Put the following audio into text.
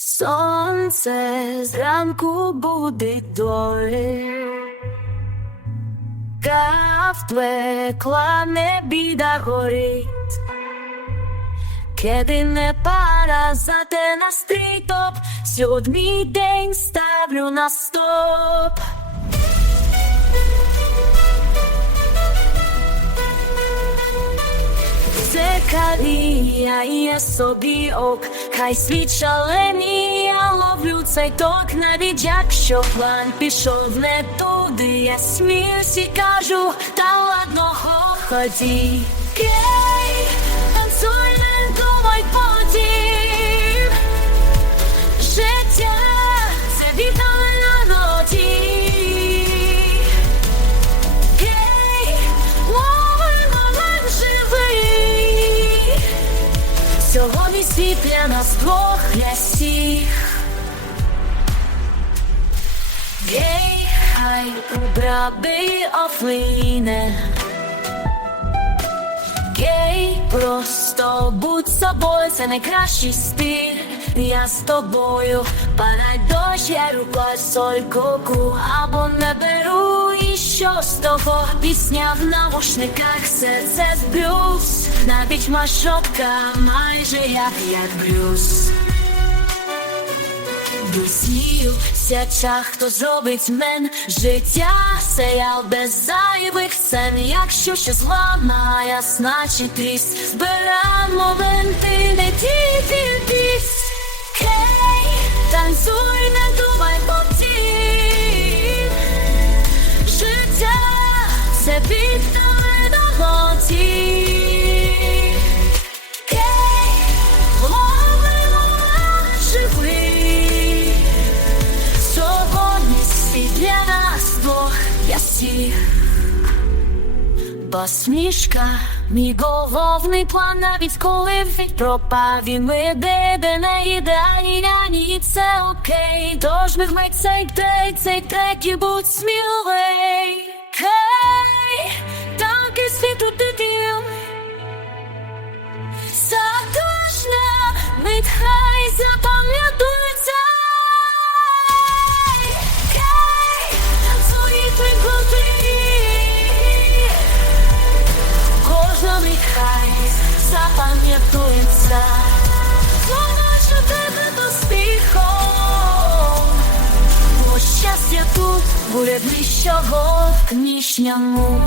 Сонце зранку будить долі, Кавтвекла не біда горить, Кеди не пара, зате настрій топ, Сьогодні день ставлю на стоп. Це калія, є собі ок, хай світ шалений, я ловлю цей ток, навіть якщо план пішов не туди, я сміюсь і кажу, та ладно ході. Сьогодні світ для нас двох для всіх. Гей, хай у браби офлине. Гей, просто будь собою, це найкращий стиль. Я з тобою, падай дощ, я рукою соль коку або не що з того пісня в навушниках, серце з блюз, навіть машопка майже як як блюз. Дуснію сяча, хто зробить мен життя, серіал без зайвих сцен, якщо щось зламає, значить тріс. Збира моменти, не тільки всіх. Посмішка, мій головний план, навіть коли він пропав, він веде, де не ідеальні няні, і це окей. Тож ми вмить цей трек, цей трек і будь смілий. Хей, так світу дивів. Сатошна, мить хай запам'ятується. Ближчого к нічному.